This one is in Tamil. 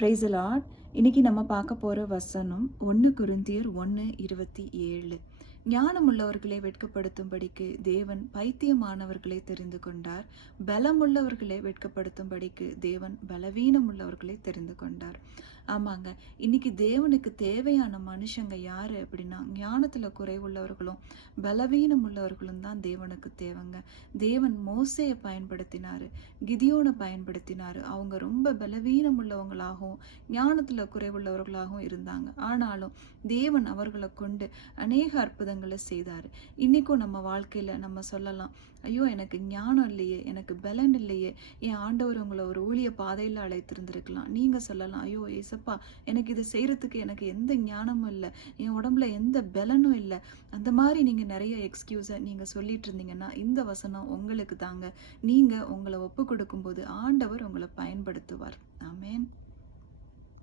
Price Lord. இன்னைக்கு நம்ம பார்க்க போற வசனம் 1 கொரிந்தியர் 1:27. ஞானமுள்ளவர்களை வெட்கப்படுத்தும்படிக்கு தேவன் பைத்தியமானவர்களை தெரிந்து கொண்டார், பலமுள்ளவர்களை வெட்கப்படுத்தும்படிக்கு தேவன் பலவீனமுள்ளவர்களை தெரிந்து கொண்டார். ஆமாங்க, இன்னைக்கு தேவனுக்கு தேவையான மனுஷங்க யாரு அப்படின்னா ஞானத்துல குறைவுள்ளவர்களும் பலவீனம் உள்ளவர்களும் தான் தேவனுக்கு தேவைங்க. தேவன் மோசேயை பயன்படுத்தினாரு, கிதியோனை பயன்படுத்தினாரு. அவங்க ரொம்ப பலவீனம் உள்ளவங்களாகவும் ஞானத்துல குறைவுள்ளவர்களாகவும் இருந்தாங்க. ஆனாலும் தேவன் அவர்களை கொண்டு அநேக அற்புதங்களை செய்தாரு. இன்னைக்கும் நம்ம வாழ்க்கையில நம்ம சொல்லலாம், ஐயோ எனக்கு ஞானம் இல்லையே, எனக்கு பலன் இல்லையே, என் ஆண்டவர் உங்களை ஒரு ஊழிய பாதையில அழைத்திருந்திருக்கலாம். நீங்க சொல்லலாம், ஐயோ ஏசப்பா, எனக்கு இதை செய்யறதுக்கு எனக்கு எந்த ஞானமும் இல்லை, என் உடம்புல எந்த பலனும் இல்லை. அந்த மாதிரி நீங்க நிறைய எக்ஸ்கியூஸை நீங்க சொல்லிட்டு இருந்தீங்கன்னா இந்த வசனம் உங்களுக்கு தாங்க. நீங்க உங்களை ஒப்பு கொடுக்கும் போது ஆண்டவர் உங்களை பயன்படுத்துவார். ஆமென்.